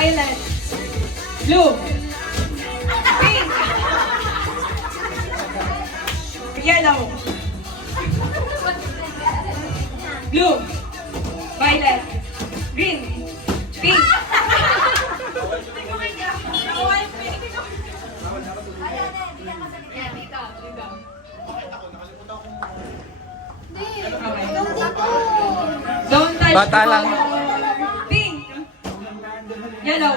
violet, blue, pink, yellow, blue, violet, green, pink. Don't touch Bata the lang. color pink, yellow,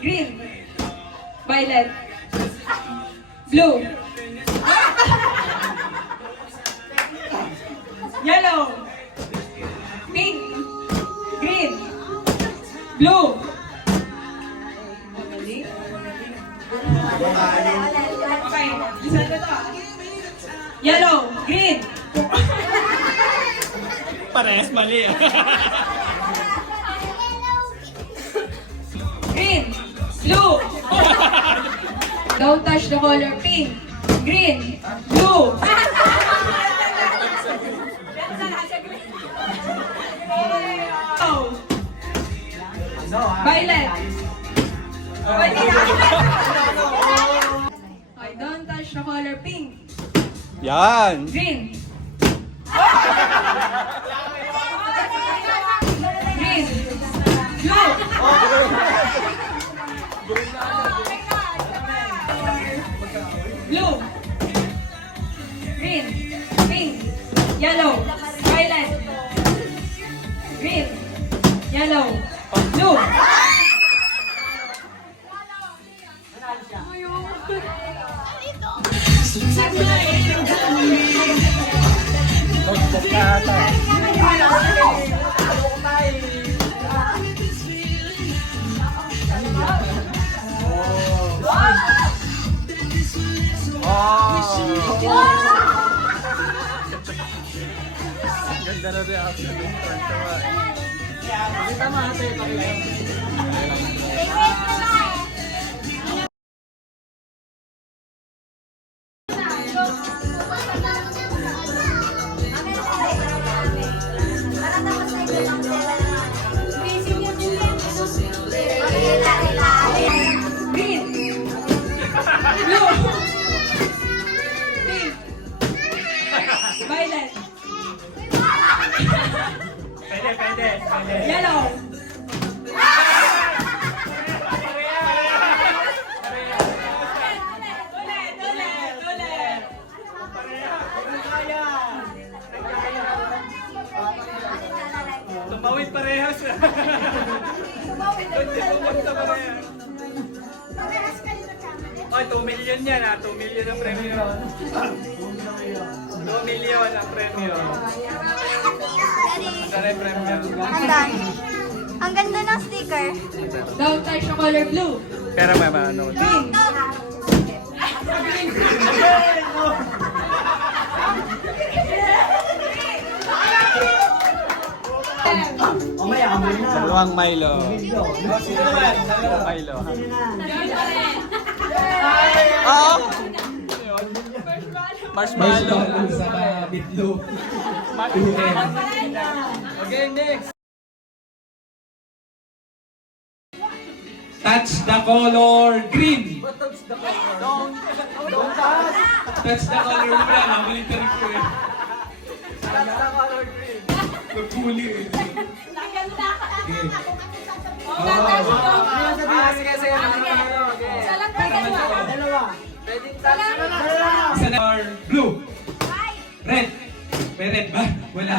green, violet, blue, yellow, pink, green, blue. Okay, isa na to. Yellow, green, Parehas mali eh. green, blue. Don't touch the color pink, green, blue. Oh. Violet. Okay, don't touch the color pink, Yan. green. Green, blue. Blue, green, pink, yellow, violet, green, yellow, blue. Notebook na ata. Ganda na reaction ng tawa. Tama ate, Green, blue, pink, violet, Pwede. yellow. Ulit. Tumawid parehas. Doon din pumunta parehas. Ay, 2 million yan ha. 2 million ang premyo. 2 million ang premyo. Sana yung premyo. Ang ganda ng sticker. Don't touch the color blue, Pero may ano. green, Dalawang Milo. Milo. Oo. Marshmallow. sa bitlo. Okay, next. Touch the color green. Touch the color green. Ang military ko eh. Nagpuli eh. Isa na blue. Red. May red ba? Wala.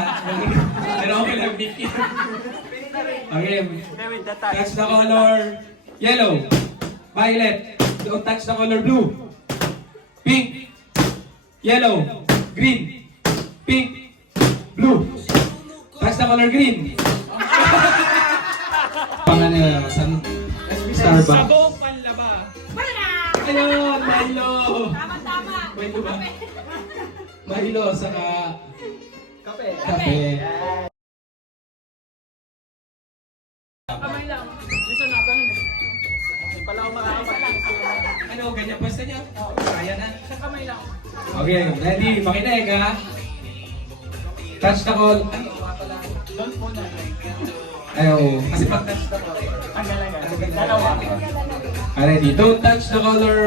Pero okay lang, Mickey. Okay. Touch the color yellow. Violet. Don't touch the color blue. Pink. Yellow. Green. Pink. Blue. Touch the color green. Pangalan na San Starbucks. Sabong panlaba. Ayun, Milo. Tama. Milo ba? Milo saka Kape. kape. Kamay lang. Listen na, ganun eh. Pala ako makakapag. Ano, ganyan basta niya? Kaya na. Sa kamay lang. Okay, ready? Makinig ha? Touch the call. Don't muna. Ayaw, kasi pag touch the color. Ang galaga. Dalawa. Ready, don't touch the color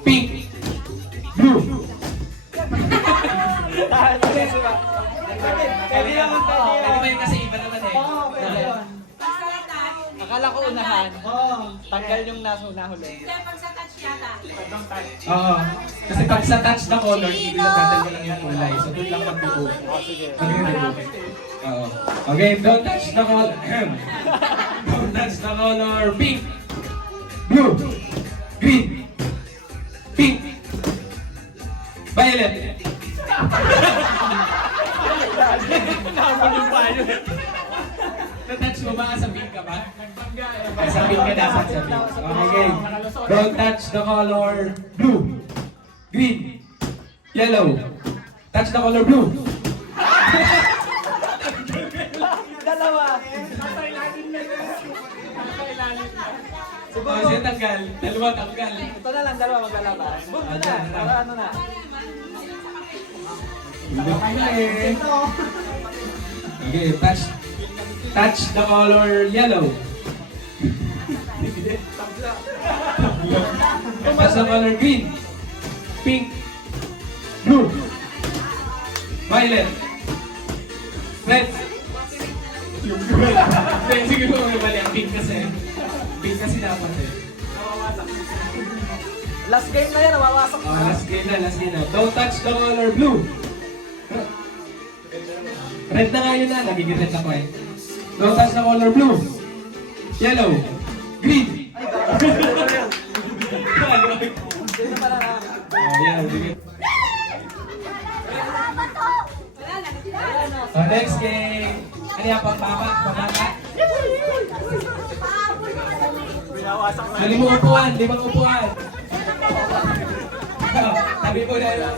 pink, blue. Pwede naman, pwede Pwede yun. ba yun kasi iba naman eh? Oo, pwede yun. Pag sa touch, Akala ko unahan. Tanggal yung nahuli. hindi, pag sa touch yata. Pagdong tayo. Oo. Kasi pag sa touch the color, ibig natin ko lang yung kulay. So doon lang magbigo. Sige. Oo. Okay, don't touch the color. Don't touch the color pink, blue, green, pink, violet. Nakapag yung payo. Na-touch mo ba? Sa pink ka ba? Ay, sa pink ka dapat sa pink. Okay. Don't touch the color blue, green, yellow. Touch the color blue. Dalawa. Nasa ilalim na yun. Nasa ilalim na. Oh, siya tanggal. Dalawa tanggal. Ito na lang, dalawa maglalaban. Boom na. Para ano na. Okay, touch the color yellow. Touch the color green, pink, blue, violet, red. Hindi, sige po, may mali ang pink kasi. Pink kasi dapat eh. Last game na yan, nawawasak Oh, na. last game na. Don't touch the color blue. Red na nga yun na, nagiging red ako eh. Don't touch the color blue. Yellow. Green. Sino pa na? Oh, yan, sige. Wala na. Oh, next game. Ano yan, pambaba? Binawasak na. Limang upuan. Oh, tabi mo na.